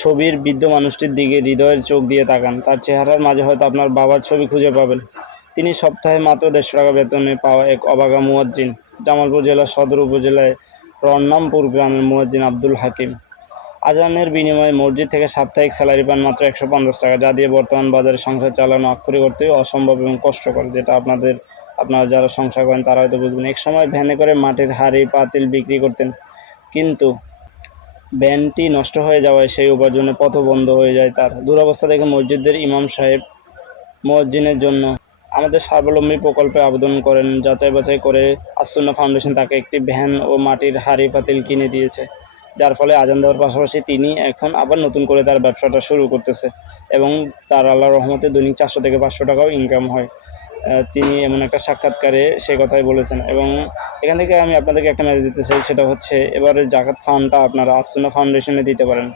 ছবির বৃদ্ধ মানুষটির দিকে হৃদয়ের চোখ দিয়ে তাকান। তার চেহারার মাঝে হয়তো আপনার বাবার ছবি খুঁজে পাবেন। তিনি সপ্তাহে মাত্র ১৫০ টাকা বেতনে পাওয়া এক অবাগা মুয়াজ্জিন। জামালপুর জেলার সদর উপজেলায় রণনামপুর গ্রামের মুয়াজ্জিন আব্দুল হাকিম। আজানের বিনিময়ে মসজিদ থেকে সাপ্তাহিক স্যালারি পান মাত্র ১৫০ টাকা, যা দিয়ে বর্তমান বাজারে সংসার চালানো আক্ষরিক অর্থেই অসম্ভব এবং কষ্টকর, যেটা আপনারা যারা সংসার করেন তারা হয়তো বুঝবেন। একসময় ভ্যানে করে মাটির হাঁড়ি পাতিল বিক্রি করতেন, কিন্তু ভ্যানটি নষ্ট হয়ে যাওয়ায় সেই উপার্জনের পথও বন্ধ হয়ে যায় তার। দুরবস্থা দেখে মসজিদের ইমাম সাহেব মুয়াজ্জিনের জন্য আমাদের স্বাবলম্বী প্রকল্পে আবেদন করেন। যাচাই বাছাই করে আস-সুন্নাহ ফাউন্ডেশন তাকে একটি ভ্যান ও মাটির হাঁড়ি পাতিল কিনে দিয়েছে, যার ফলে আজান দেওয়ার পাশাপাশি তিনি এখন আবার নতুন করে তার ব্যবসাটা শুরু করতেছে এবং তার আল্লাহর রহমতে দৈনিক ৪০০ থেকে ৫০০ টাকাও ইনকাম হয়। তিনি এমন একটা সাক্ষাৎকারে সে কথাই বলেছেন। এবং এখান থেকে আমি আপনাদেরকে একটা মেসেজ দিতে চাই, সেটা হচ্ছে এবারের জাকাত ফান্ডটা আপনারা আস-সুন্নাহ ফাউন্ডেশনে দিতে পারেন।